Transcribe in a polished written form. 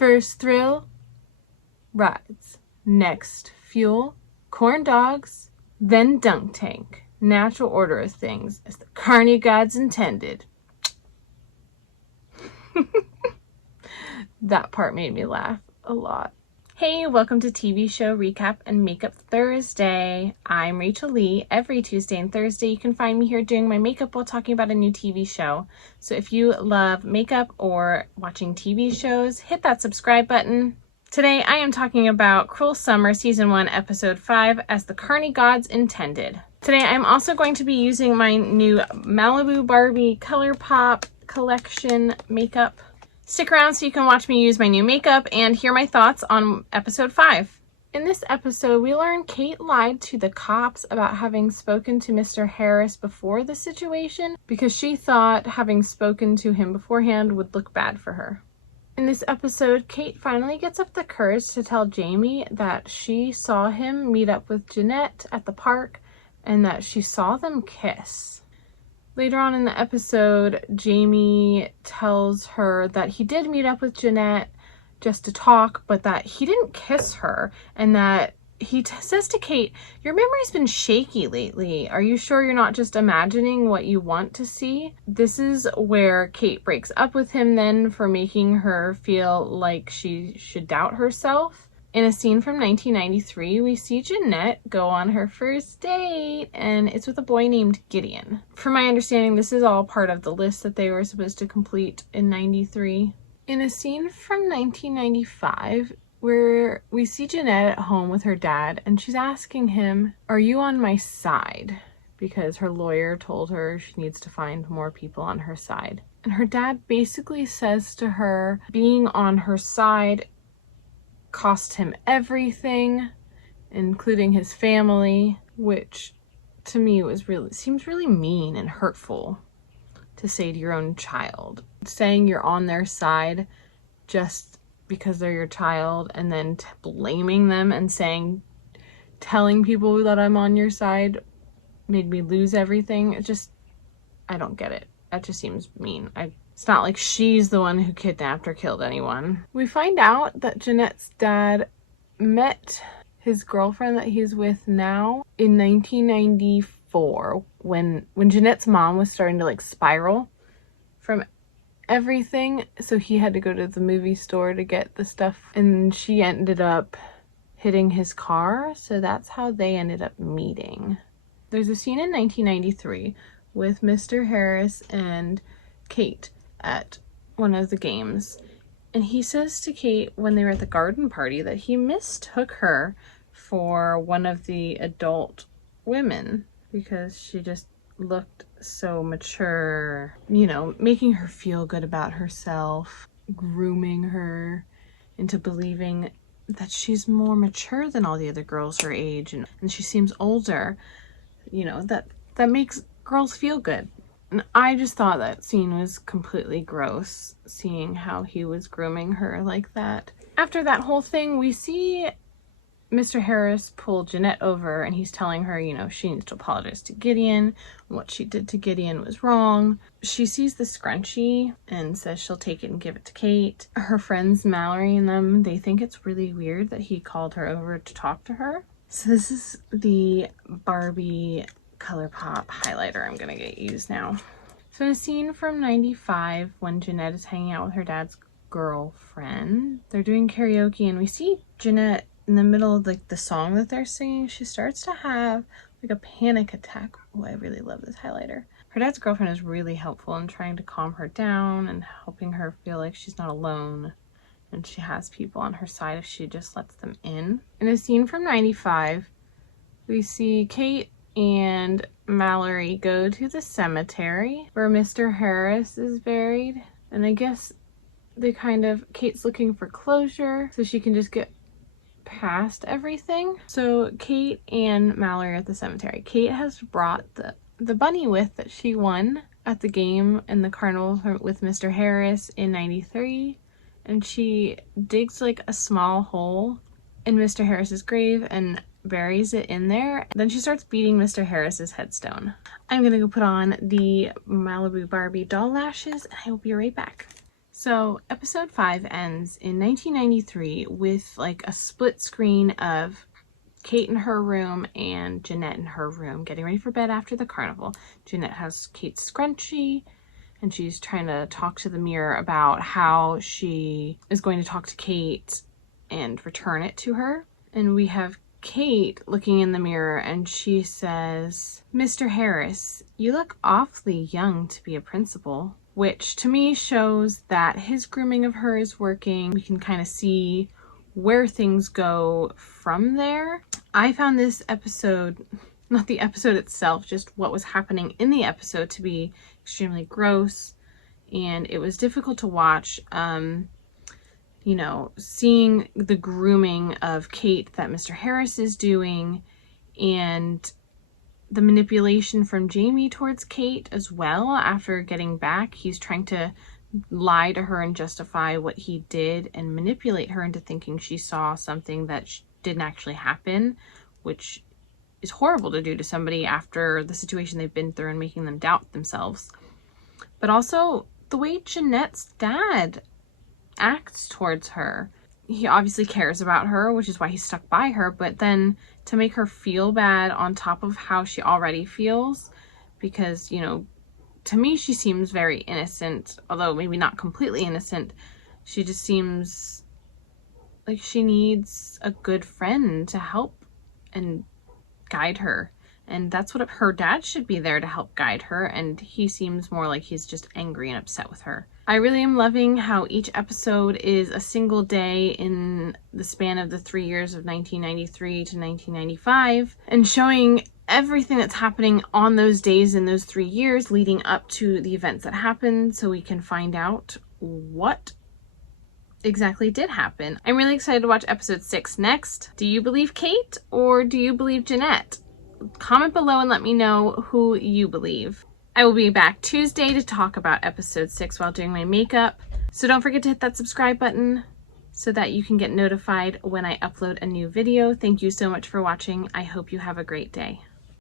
First thrill, rides. Next, fuel, corn dogs, then dunk tank. Natural order of things, as the carny gods intended. That part made me laugh a lot. Hey, welcome to TV Show Recap and Makeup Thursday. I'm Rachel Lee. Every Tuesday and Thursday you can find me here doing my makeup while talking about a new TV show. So if you love makeup or watching TV shows, hit that subscribe button. Today I am talking about Cruel Summer Season 1 Episode 5, As the Carny Gods Intended. Today I'm also going to be using my new Malibu Barbie ColourPop collection makeup. Stick around so you can watch me use my new makeup and hear my thoughts on episode 5. In this episode, we learn Kate lied to the cops about having spoken to Mr. Harris before the situation because she thought having spoken to him beforehand would look bad for her. In this episode, Kate finally gets up the courage to tell Jamie that she saw him meet up with Jeanette at the park and that she saw them kiss. Later on in the episode, Jamie tells her that he did meet up with Jeanette just to talk, but that he didn't kiss her, and that he says to Kate, "Your memory's been shaky lately. Are you sure you're not just imagining what you want to see?" This is where Kate breaks up with him then for making her feel like she should doubt herself. In a scene from 1993, we see Jeanette go on her first date, and it's with a boy named Gideon. From my understanding, this is all part of the list that they were supposed to complete in 93. In a scene from 1995, where we see Jeanette at home with her dad, and she's asking him, "Are you on my side?" Because her lawyer told her she needs to find more people on her side. And her dad basically says to her, being on her side cost him everything, including his family, which to me seems really mean and hurtful to say to your own child. Saying you're on their side just because they're your child and then blaming them and telling people that I'm on your side made me lose everything. I don't get it. That just seems mean. It's not like she's the one who kidnapped or killed anyone. We find out that Jeanette's dad met his girlfriend that he's with now in 1994 when Jeanette's mom was starting to spiral from everything. So he had to go to the movie store to get the stuff, and she ended up hitting his car. So that's how they ended up meeting. There's a scene in 1993 with Mr. Harris and Kate at one of the games, and he says to Kate when they were at the garden party that he mistook her for one of the adult women because she just looked so mature, making her feel good about herself, grooming her into believing that she's more mature than all the other girls her age, and she seems older, that makes girls feel good. And I just thought that scene was completely gross, seeing how he was grooming her like that. After that whole thing, we see Mr. Harris pull Jeanette over, and he's telling her, she needs to apologize to Gideon. What she did to Gideon was wrong. She sees the scrunchie and says she'll take it and give it to Kate. Her friends, Mallory and them, they think it's really weird that he called her over to talk to her. So this is the Barbie ColourPop highlighter I'm gonna get used now. So in a scene from 95, when Jeanette is hanging out with her dad's girlfriend, they're doing karaoke, and we see Jeanette in the middle of the song that they're singing. She starts to have a panic attack. Oh, I really love this highlighter. Her dad's girlfriend is really helpful in trying to calm her down and helping her feel like she's not alone, and she has people on her side if she just lets them in. In a scene from 95, we see Kate and Mallory go to the cemetery where Mr. Harris is buried, and I guess Kate's looking for closure so she can just get past everything. So Kate and Mallory are at the cemetery. Kate has brought the bunny that she won at the game in the carnival with Mr. Harris in 93, and she digs a small hole in Mr. Harris's grave and buries it in there. Then she starts beating Mr. Harris's headstone. I'm gonna go put on the Malibu Barbie doll lashes, and I will be right back. So episode 5 ends in 1993 with like a split screen of Kate in her room and Jeanette in her room getting ready for bed after the carnival. Jeanette has Kate's scrunchie and she's trying to talk to the mirror about how she is going to talk to Kate and return it to her. And we have Kate looking in the mirror and she says, "Mr. Harris, you look awfully young to be a principal," which to me shows that his grooming of her is working. We can kind of see where things go from there. I found this episode, not the episode itself, just what was happening in the episode, to be extremely gross, and it was difficult to watch. You know, seeing the grooming of Kate that Mr. Harris is doing, and the manipulation from Jamie towards Kate as well. After getting back, he's trying to lie to her and justify what he did and manipulate her into thinking she saw something that didn't actually happen, which is horrible to do to somebody after the situation they've been through and making them doubt themselves. But also the way Jeanette's dad acts towards her. He obviously cares about her, which is why he's stuck by her, but then to make her feel bad on top of how she already feels, because, you know, to me she seems very innocent, although maybe not completely innocent. She just seems like she needs a good friend to help and guide her, and that's what her dad should be there to help guide her, and he seems more like he's just angry and upset with her. I really am loving how each episode is a single day in the span of the 3 years of 1993 to 1995, and showing everything that's happening on those days in those 3 years leading up to the events that happened, so we can find out what exactly did happen. I'm really excited to watch episode 6 next. Do you believe Kate or do you believe Jeanette? Comment below and let me know who you believe. I will be back Tuesday to talk about episode 6 while doing my makeup. So don't forget to hit that subscribe button so that you can get notified when I upload a new video. Thank you so much for watching. I hope you have a great day.